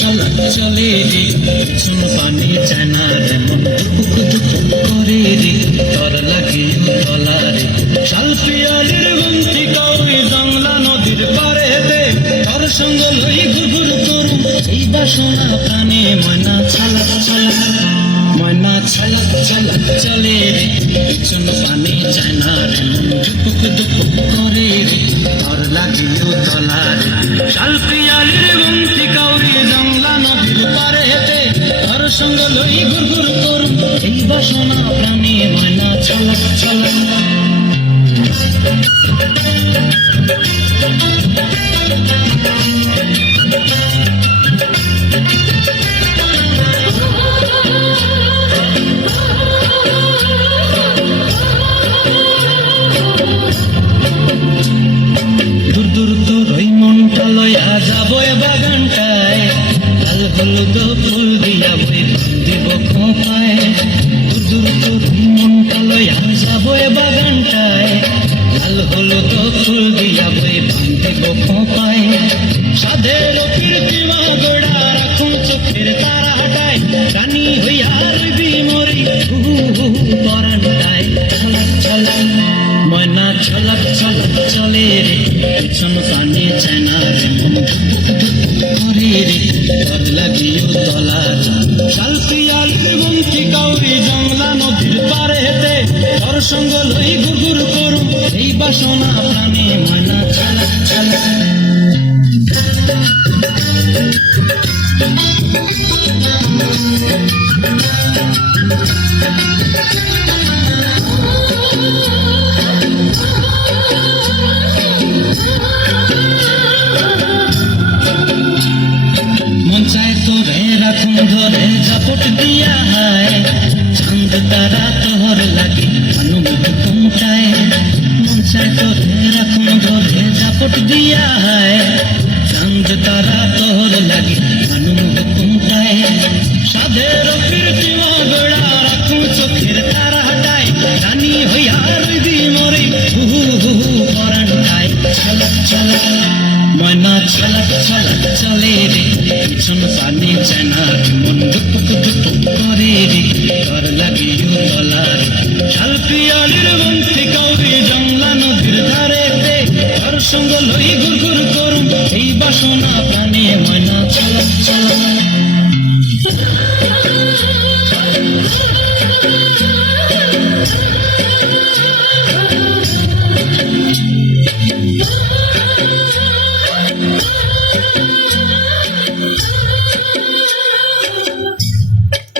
ছলক চলে রে চুন পানি চায় না রে, মন দুপুক দুপুক করে রে তর লাগে তলা রে। শাল পিয়ালির বন্তি কাউরি জংলা নদীর পারে দে তর সঙ্গ লই ঘুরঘুর করুম এই বাসনা প্রাণে। ময়না ছলক ছলক ময়না ছলক ছলক চলে রে চুন পানি চায় রে, মন দুপুক দুপুক সঙ্গ লই ঘুর করুম। এই বাসনা প্রাণী ময়না ছলক ছলক দিব খোপায় দূর ওই মনটা লয়া যাব এ বাগানটায়। লাল হলুদ ফুল দিয়া বই দিব খোপায় সাধের কীর্তিমা গোড়া রাখুন চোখের তারা হাটায় রানী হইয়া রইবি মরি হু হু পরানটায় ছলক ছলক, ময়না, ছলক ছলক, চলে রে। পিছন কানে চেনা রে মন। তোর সঙ্গ লই গুগুর করুম এই বাসনা প্রাণে ময়না চায় তোরে রাখুন ধরে জাপট দিয়া হায়, চাঁদ তারা তোহর লাগে। অনুমতি কুমটায় মন চায় তোরে রাখুন জাপট দিয়া হায় চাঁদ তারা তোহর লাগে অনুমতি কুমটায় সাধের কীর্তিমা গোড়া রাখুন চোখের তারা হইয়া রইবি মরে হু হু হু হু পরানটায় ছলক ছলক ময়না ছলক ছলক চলে রে, পিছন পানি চেনা মন সঙ্গ লই গুর গুর করুম এই বাসনা প্রাণে ময়না চলা চলা।